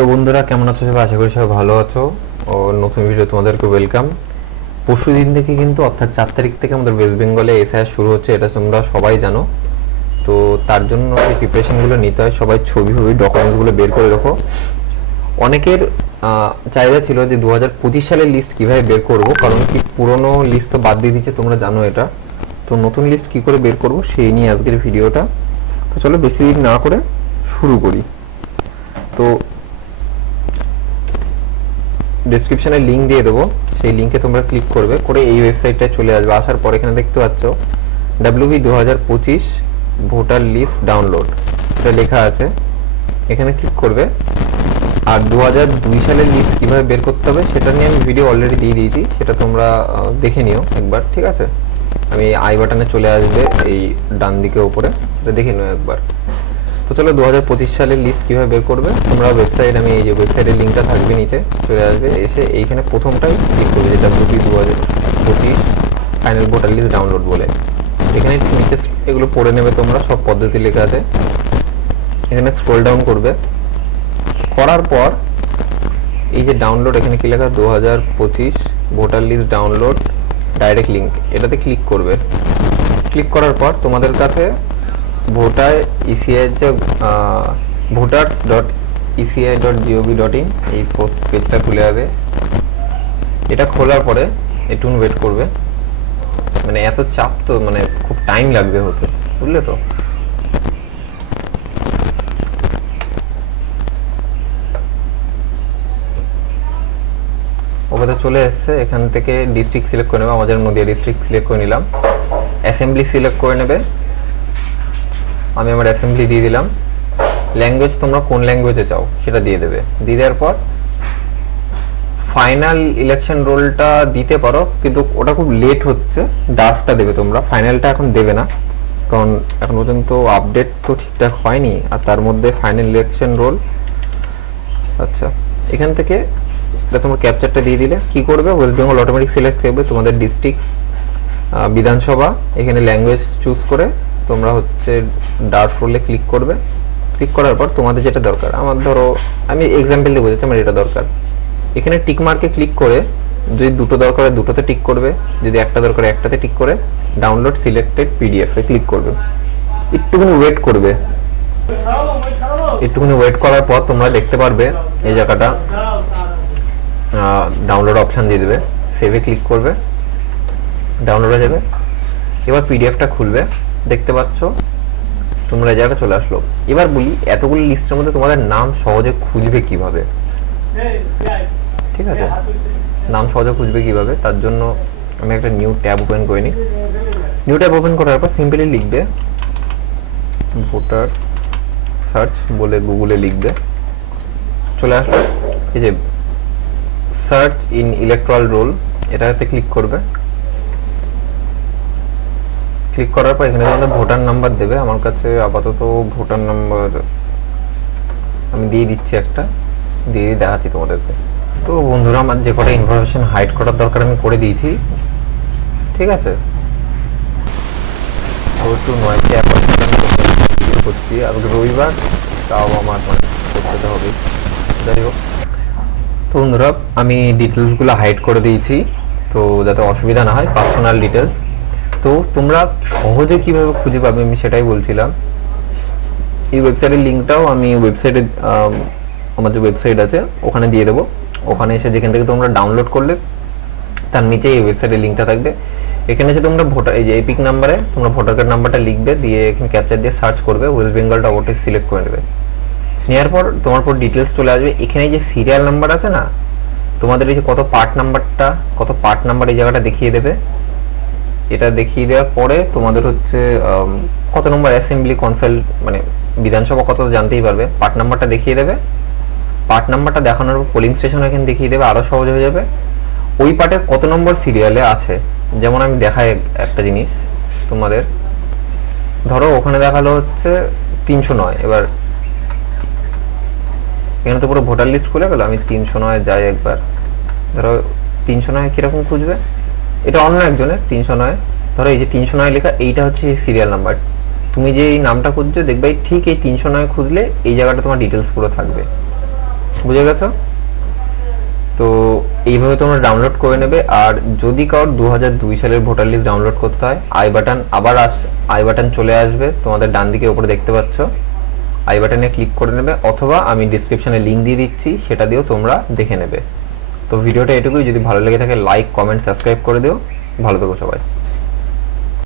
তো বন্ধুরা কেমন আছো সবাই? আশা করি সবাই ভালো আছো। ও নতুন ভিডিও তোমাদেরকে ওয়েলকাম। পরশু দিন থেকে কিন্তু অর্থাৎ 4 তারিখ থেকে আমাদের ওয়েস্ট বেঙ্গলে এসআইআর শুরু হচ্ছে, এটা তোমরা সবাই জানো। তো তার জন্য এই প্রিপারেশনগুলো নিতে হয়, সবাই ছবি ডকুমেন্টসগুলো বের করে রাখো। অনেকের চাহিদা ছিল যে 2025 সালের লিস্ট কিভাবে বের করব, কারণ কি পুরনো লিস্ট তো বাদ দিয়ে দিচ্ছে, তোমরা জানো এটা। তো নতুন লিস্ট কি করে বের করব সেই নিয়ে আজকের ভিডিওটা। তো চলো বেশি দেরি না করে শুরু করি। তো ডেসক্রিপশনে লিঙ্ক দিয়ে দেবো, সেই লিঙ্কে তোমরা ক্লিক করবে, করে এই ওয়েবসাইটটায় চলে আসবে। আসার পর এখানে দেখতে পাচ্ছ WB 2025 ভোটার লিস্ট ডাউনলোড, এটা লেখা আছে, এখানে ক্লিক করবে। আর 2002 সালের লিস্ট কীভাবে বের করতে হবে সেটা নিয়ে আমি ভিডিও অলরেডি দিয়ে দিয়েছি, সেটা তোমরা দেখে নিও একবার, ঠিক আছে? আমি আই বাটনে চলে আসবে এই ডান দিকে উপরে, এটা দেখে নিও একবার। তো চলো 2025 সালের লিস্ট কীভাবে বের করবে তোমরা ওয়েবসাইট, আমি এই যে ওয়েবসাইটের লিঙ্কটা থাকবে নিচে, চলে আসবে, এসে এইখানে প্রথমটাই ক্লিক করবে, যেটা WB 2025 final voter list download বলে। এখানে নিচে এগুলো পড়ে নেবে তোমরা, সব পদ্ধতি লেখা আছে। এখানে স্ক্রল ডাউন করবে, করার পর এই যে ডাউনলোড, এখানে কি লেখা 2025 voter list download direct link, এটাতে ক্লিক করবে। ক্লিক করার পর তোমাদের কাছে ভোটার ইসিআই যে voters.eci.gov.in এই পেজটা খুলে যাবে। এটা খোলার পরে একটু ওয়েট করবে, মানে এত চাপ তো, মানে খুব টাইম লাগবে হতে, বুঝলে তো? ওখানে চলে এসছে, এখান থেকে ডিস্ট্রিক্ট সিলেক্ট করে নেবে, আমাদের নদিয়া ডিস্ট্রিক্ট সিলেক্ট করে নিলাম। অ্যাসেম্বলি সিলেক্ট করে নেবে, আমি আমার অ্যাসেম্বলি দিয়ে দিলাম। ল্যাঙ্গুয়েজ তোমরা কোন ল্যাঙ্গুয়েজে চাও সেটা দিয়ে দেবে। দিয়ে দেওয়ার পর ফাইনাল ইলেকশন রোলটা দিতে পারো, কিন্তু ওটা খুব লেট হচ্ছে, ড্রাফটটা দেবে তোমরা, ফাইনালটা এখন দেবে না, কারণ এখন পর্যন্ত আপডেট তো ঠিকঠাক হয়নি। আর তার মধ্যে ফাইনাল ইলেকশন রোল, আচ্ছা এখান থেকে তোমরা ক্যাপচারটা দিয়ে দিলে কি করবে, ওয়েস্ট বেঙ্গল অটোমেটিক সিলেক্ট করবে তোমাদের ডিস্ট্রিক্ট, বিধানসভা। এখানে ল্যাঙ্গুয়েজ চুজ করে তোমরা হচ্ছে ড্রাফট রোলে ক্লিক করবে। ক্লিক করার পর তোমাদের যেটা দরকার, আমার ধরো আমি এক্সাম্পল দিয়ে বোঝাচ্ছি, আমার এটা দরকার। এখানে টিক মার্কে ক্লিক করে, যদি দুটো দরকার হয় দুটোতে টিক করবে, যদি একটা দরকার হয় একটাতে টিক করে ডাউনলোড সিলেক্টেড PDF এ ক্লিক করবে। একটুখানি ওয়েট করবে, একটুখানি ওয়েট করার পর তোমরা দেখতে পারবে এই জায়গাটা ডাউনলোড অপশান দিয়ে দেবে, সেভে ক্লিক করবে, ডাউনলোড হয়ে যাবে। এবার পিডিএফটা খুলবে, দেখতে পাচ্ছ তোমরা এই জায়গাটা চলে আসলো। এবার বলি এতগুলো লিস্টের মধ্যে তোমাদের নাম সহজে খুঁজবে কিভাবে, ঠিক আছে? নাম সহজে খুঁজবে কিভাবে, তার জন্য আমি একটা নিউ ট্যাব ওপেন করে নিই। নিউ ট্যাব ওপেন করার পর সিম্পলি লিখবে ভোটার সার্চ বলে গুগলে লিখবে, চলে আসবে এই যে সার্চ ইন ইলেকট্রাল রোল, এটাতে ক্লিক করবে। ক্লিক করার পর এখানে তোমাদের ভোটার নাম্বার দেবে। আমার কাছে আপাতত ভোটার নাম্বার আমি দিয়ে দিচ্ছি, একটা দিয়ে দেখাচ্ছি তোমাদেরকে। তো বন্ধুরা আমার যে কটা ইনফরমেশন হাইড করার দরকার আমি করে দিয়েছি, ঠিক আছে? তো একটু নয়টি শুরু করছি, আজকে রবিবার, তাও আমার করতে হবে, যাই হোক। তো বন্ধুরা আমি ডিটেলসগুলো হাইড করে দিয়েছি, তো যাতে অসুবিধা না হয়, পার্সোনাল ডিটেলস। তো তোমরা সহজে কিভাবে খুঁজে পাবে আমি সেটাই বলছিলাম। এই ওয়েবসাইটের লিঙ্কটাও আমি ওয়েবসাইটে, আমার যে ওয়েবসাইট আছে ওখানে দিয়ে দেবো। ওখানে এসে যেখান থেকে তোমরা ডাউনলোড করলে তার নিচে এই ওয়েবসাইটের লিঙ্কটা থাকবে। এখানে এসে তোমরা ভোটার, এই যে এপিক নাম্বারে তোমরা ভোটার কার্ড নাম্বারটা লিখবে, দিয়ে এখানে ক্যাপচার দিয়ে সার্চ করবে, ওয়েস্ট বেঙ্গলটা ওটা সিলেক্ট করে নেবে। নেওয়ার পর তোমার পর ডিটেলস চলে আসবে। এখানে যে সিরিয়াল নাম্বার আছে না, তোমাদের এই যে কত পার্ট নাম্বার এই জায়গাটা দেখিয়ে দেবে। এটা দেখিয়ে দেওয়ার পরে তোমাদের হচ্ছে কত নম্বর অ্যাসেম্বলি কনসাল্ট, মানে বিধানসভা কত জানতেই পারবে। পার্ট নাম্বারটা দেখিয়ে দেবে, পার্ট নাম্বারটা দেখানোর পর পোলিং স্টেশন এখানে দেখিয়ে দেবে, আরও সহজ হয়ে যাবে। ওই পার্টের কত নম্বর সিরিয়ালে আছে, যেমন আমি দেখাই একটা জিনিস তোমাদের, ধরো ওখানে দেখালো হচ্ছে 309, এবার এখানে তো পুরো ভোটার লিস্ট খুলে গেল, আমি 309 যাই একবার। ধরো 309 কিরকম খুঁজবে, এটা অন্য একজনের 309, ধরো এই যে 309 লেখা, এইটা হচ্ছে সিরিয়াল নাম্বার। তুমি যে এই নামটা খুঁজছো দেখবে ঠিক এই 309 খুঁজলে এই জায়গাটা তোমার ডিটেলস পুরো থাকবে, বুঝে গেছো? তো এইভাবে তোমরা ডাউনলোড করে নেবে। আর যদি কারোর 2002 সালের ভোটার লিস্ট ডাউনলোড করতে হয়, আই বাটন চলে আসবে তোমাদের ডান দিকে উপরে দেখতে পাচ্ছ, আই বাটনে ক্লিক করে নেবে, অথবা আমি ডিসক্রিপশনে লিঙ্ক দিয়ে দিচ্ছি, সেটা দিয়েও তোমরা দেখে নেবে। তো ভিডিওটা এটুকুই। যদি ভালো লেগে থাকে লাইক, কমেন্ট, সাবস্ক্রাইব করে দিও। ভালো থেকো সবাই।